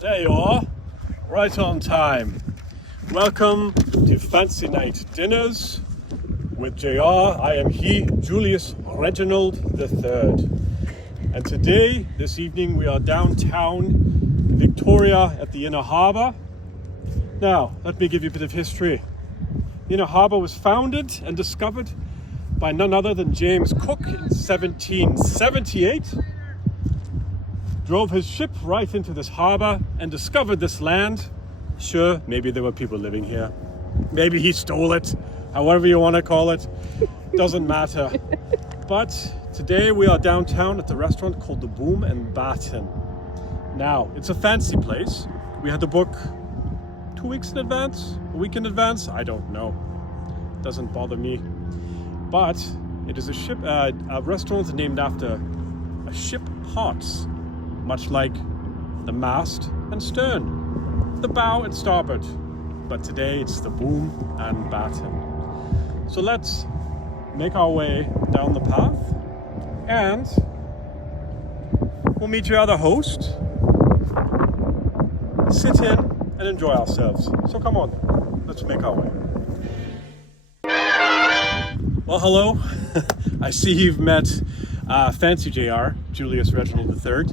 There you are, right on time. Welcome to Fancy Night Dinners with JR. I am he, Julius Reginald III. And today, this evening, we are downtown Victoria at the Inner Harbour. Now, let me give you a bit of history. The Inner Harbour was founded and discovered by none other than James Cook in 1778. Drove his ship right into this harbour and discovered this land. Sure, maybe there were people living here. Maybe he stole it, however you want to call it. Doesn't matter. But today we are downtown at the restaurant called the Boom and Batten. Now, it's a fancy place. We had to book 2 weeks in advance, a week in advance, I don't know. Doesn't bother me. But it is a restaurant named after a ship parts, much like the mast and stern, the bow and starboard. But today it's the Boom and Batten. So let's make our way down the path and we'll meet your other host, sit in and enjoy ourselves. So come on, let's make our way. Well, hello. I see you've met Fancy JR, Julius Reginald III.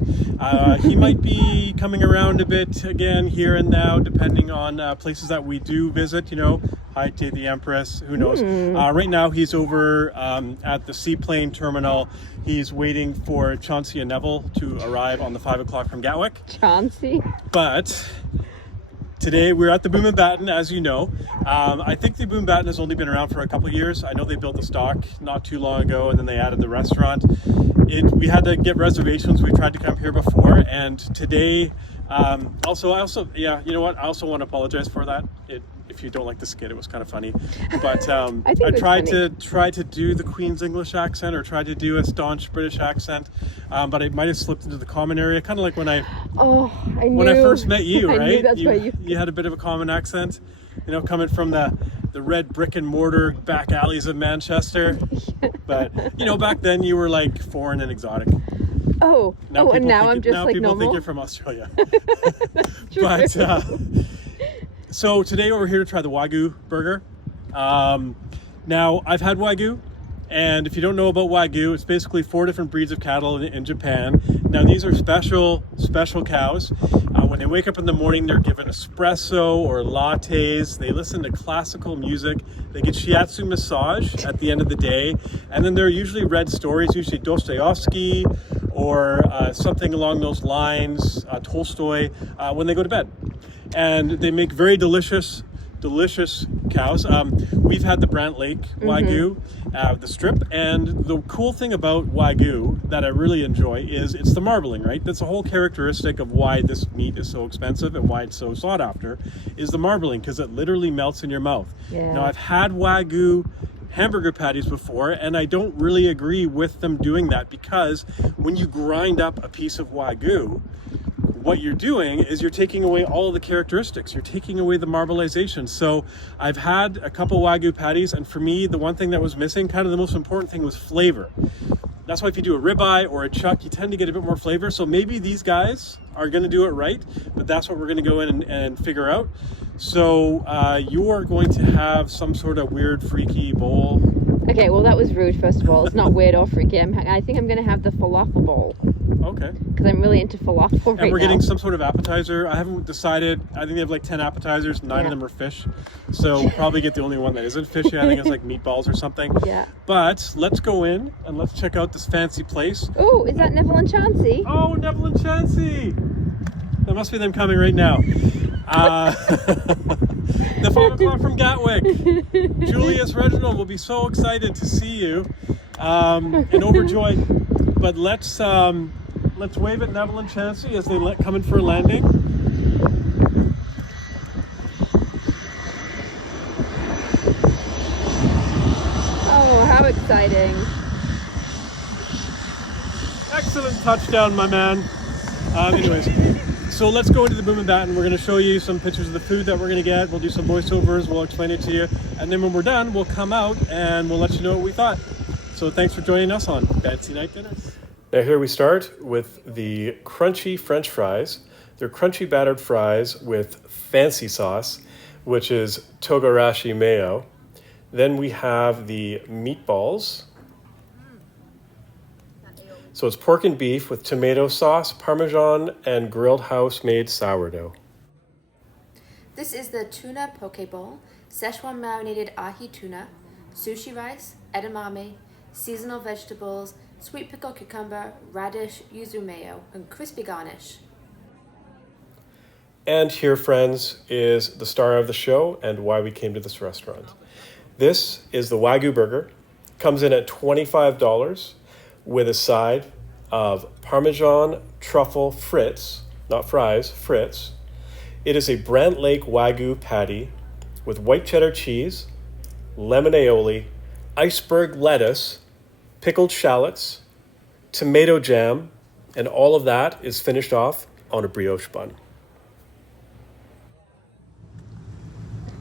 He might be coming around a bit again here and now, depending on places that we do visit, you know. Hi to the Empress, who knows. Right now he's over at the seaplane terminal. He's waiting for Chauncey and Neville to arrive on the 5 o'clock from Gatwick. Chauncey? But today we're at the Boom and Batten, as you know. I think the Boom and Batten has only been around for a couple of years. I know they built the stock not too long ago, and then they added the restaurant. We had to get reservations. We tried to come here before, and today, you know what? I also want to apologize for that. If you don't like the skit, it was kind of funny. But I tried to do the Queen's English accent, or tried to do a staunch British accent, but it might have slipped into the common area, kind of like when I first met you, right? You had a bit of a common accent, you know, coming from the red brick and mortar back alleys of Manchester. But you know, back then you were like foreign and exotic. And now I'm just now like people normal. think you're from Australia. But so today we're here to try the Wagyu burger. Now I've had Wagyu, and if you don't know about Wagyu, it's basically 4 different breeds of cattle in Japan. Now these are special cows. When they wake up in the morning, they're given espresso or lattes. They listen to classical music. They get shiatsu massage at the end of the day. And then they're usually read stories, usually Dostoevsky or something along those lines, Tolstoy, when they go to bed. And they make very delicious cows. We've had the Brant Lake Wagyu, the strip, and the cool thing about Wagyu that I really enjoy is it's the marbling, right? That's a whole characteristic of why this meat is so expensive and why it's so sought after, is the marbling, because it literally melts in your mouth. Yeah. Now I've had Wagyu hamburger patties before, and I don't really agree with them doing that, because when you grind up a piece of Wagyu, what you're doing is you're taking away all of the characteristics. You're taking away the marbleization. So I've had a couple Wagyu patties, and for me, the one thing that was missing, kind of the most important thing, was flavor. That's why if you do a ribeye or a chuck, you tend to get a bit more flavor. So maybe these guys are going to do it right, but that's what we're going to go in and figure out. So you are going to have some sort of weird, freaky bowl. Okay, well that was rude, first of all. It's not weird or freaky. I think I'm going to have the falafel bowl. Okay. Because I'm really into falafel right now. And we're getting some sort of appetizer. I haven't decided. I think they have like 10 appetizers. 9 of them are fish. So we'll probably get the only one that isn't fish. I think it's like meatballs or something. Yeah. But let's go in and let's check out this fancy place. Oh, is that Neville and Chauncey? Oh, Neville and Chauncey. That must be them coming right now. The 5 o'clock from Gatwick. Julius Reginald will be so excited to see you and overjoyed. But let's wave at Neville and Chauncey as they come in for a landing. Oh, how exciting. Excellent touchdown, my man. Anyways, so let's go into the Boom and Batten. We're going to show you some pictures of the food that we're going to get. We'll do some voiceovers. We'll explain it to you. And then when we're done, we'll come out and we'll let you know what we thought. So thanks for joining us on Fancy Night Dinners. Now here we start with the crunchy French fries. They're crunchy battered fries with fancy sauce, which is togarashi mayo. Then we have the meatballs. So it's pork and beef with tomato sauce, parmesan, and grilled house-made sourdough. This is the tuna poke bowl, Szechuan marinated ahi tuna, sushi rice, edamame, seasonal vegetables, sweet pickled cucumber, radish, yuzu mayo, and crispy garnish. And here, friends, is the star of the show and why we came to this restaurant. This is the Wagyu burger. Comes in at $25 with a side of Parmesan truffle frites, not fries, frites. It is a Brant Lake Wagyu patty with white cheddar cheese, lemon aioli, iceberg lettuce, pickled shallots, tomato jam, and all of that is finished off on a brioche bun.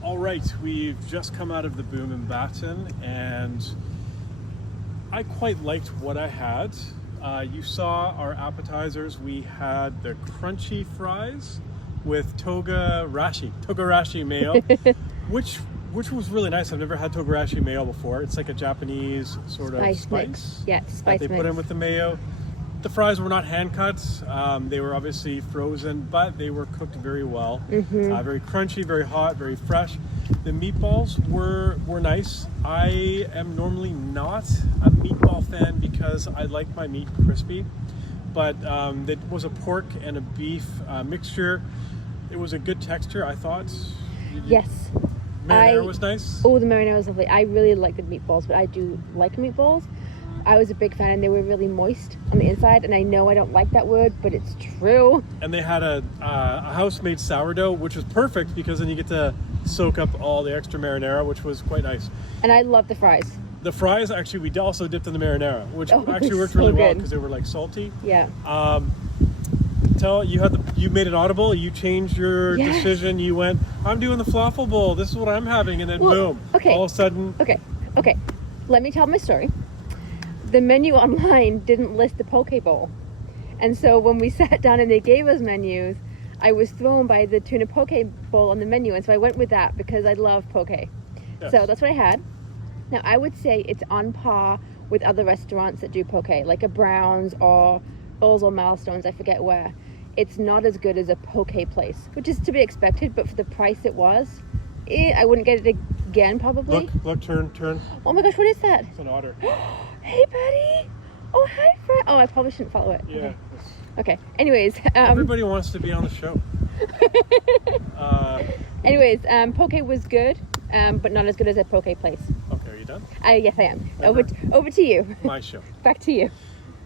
All right, we've just come out of the Boom in Batten, and I quite liked what I had. You saw our appetizers. We had the crunchy fries with togarashi mayo, which was really nice. I've never had togarashi mayo before. It's like a Japanese sort of spice mix. Yeah, spice that they put in with the mayo. The fries were not hand cut. They were obviously frozen, but they were cooked very well. Very crunchy, very hot, very fresh. The meatballs were nice. I am normally not a meatball fan because I like my meat crispy, but it was a pork and a beef mixture. It was a good texture, I thought. Yes. Marinara was nice. Oh, the marinara was lovely. I really like the meatballs, but I do like meatballs. I was a big fan, and they were really moist on the inside, and I know I don't like that word, but it's true. And they had a house-made sourdough, which was perfect because then you get to soak up all the extra marinara, which was quite nice. And I love the fries. The fries, actually, we also dipped in the marinara, which actually worked so really well good. because they were like salty. Yeah. You made it audible. You changed your decision. You went, I'm doing the falafel bowl. This is what I'm having, and then boom. Okay. All of a sudden. Okay. Let me tell my story. The menu online didn't list the poke bowl, and so when we sat down and they gave us menus, I was thrown by the tuna poke bowl on the menu, and so I went with that because I love poke. Yes. So that's what I had. Now I would say it's on par with other restaurants that do poke, like a Brown's or Earls or Milestones, I forget where. It's not as good as a poke place, which is to be expected, but for the price it was, I wouldn't get it again probably. Look, turn. Oh my gosh, what is that? It's an otter. Hey, buddy. Oh, hi, Fred. Oh, I probably shouldn't follow it. Yeah. Okay. Anyways. Everybody wants to be on the show. Anyways, poke was good, but not as good as a poke place. Okay, are you done? Yes, I am. Over to you. My show. Back to you.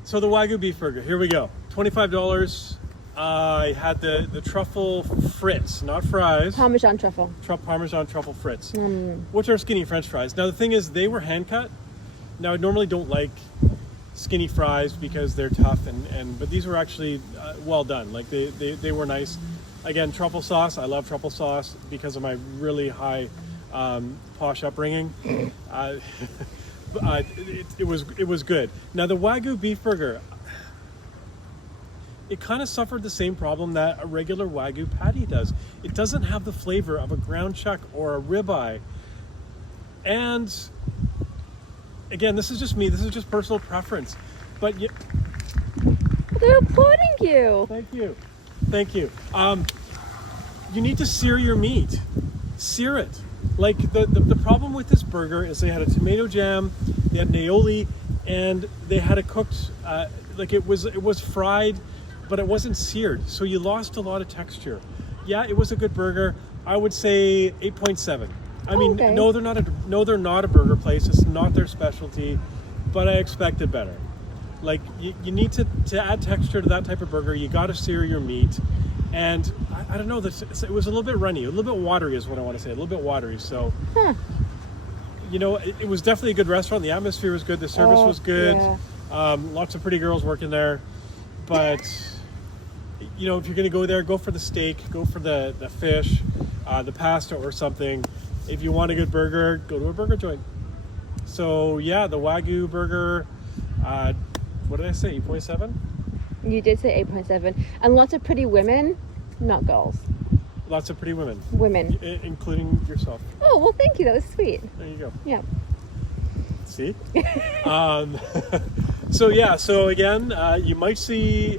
So the Wagyu beef burger. Here we go. $25. I had the truffle frites, not fries. Parmesan truffle. Parmesan truffle frites, which are skinny French fries. Now the thing is, they were hand cut. Now I normally don't like skinny fries because they're tough, but these were actually well done. Like they were nice. Again, truffle sauce. I love truffle sauce because of my really high posh upbringing. It was good. Now the Wagyu beef burger. It kind of suffered the same problem that a regular Wagyu patty does. It doesn't have the flavor of a ground chuck or a ribeye. And again, this is just me. This is just personal preference. But they're applauding you. Thank you. You need to sear your meat. Sear it. Like the problem with this burger is they had a tomato jam, they had an aioli, and they had it cooked like it was fried, but it wasn't seared, so you lost a lot of texture. Yeah, it was a good burger. I would say 8.7. I mean, okay. No, they're not a burger place. It's not their specialty, but I expected better. Like you need to add texture to that type of burger. You got to sear your meat, and I don't know. It was a little bit runny, a little bit watery is what I want to say. A little bit watery. So, it was definitely a good restaurant. The atmosphere was good. The service was good. Yeah. Lots of pretty girls working there, but. If you're going to go there, go for the steak, go for the fish, the pasta or something. If you want a good burger, go to a burger joint. So, yeah, the Wagyu burger, what did I say, 8.7? You did say 8.7. And lots of pretty women not girls. Lots of pretty women, Women. including yourself. Oh, well, thank you. That was sweet. There you go. Yeah. See? So again, you might see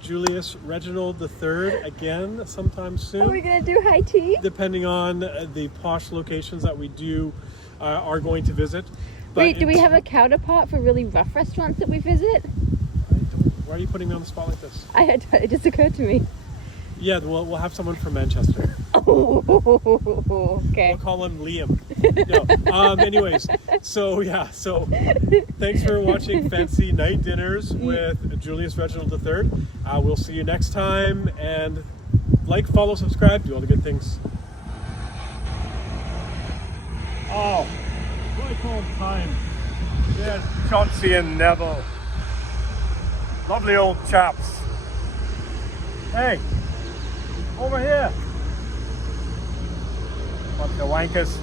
Julius Reginald III again sometime soon. Are we going to do high tea? Depending on the posh locations that we are going to visit. But Wait, do we have a counterpart for really rough restaurants that we visit? Why are you putting me on the spot like this? It just occurred to me. Yeah, we'll have someone from Manchester. Oh, okay. We'll call him Liam. No. Anyways, so thanks for watching Fancy Night Dinners with Julius Reginald III. We'll see you next time, and like, follow, subscribe, do all the good things. Oh, what do I call time? Yeah, Chauncey and Neville. Lovely old chaps. Hey, over here. Bunch of wankers.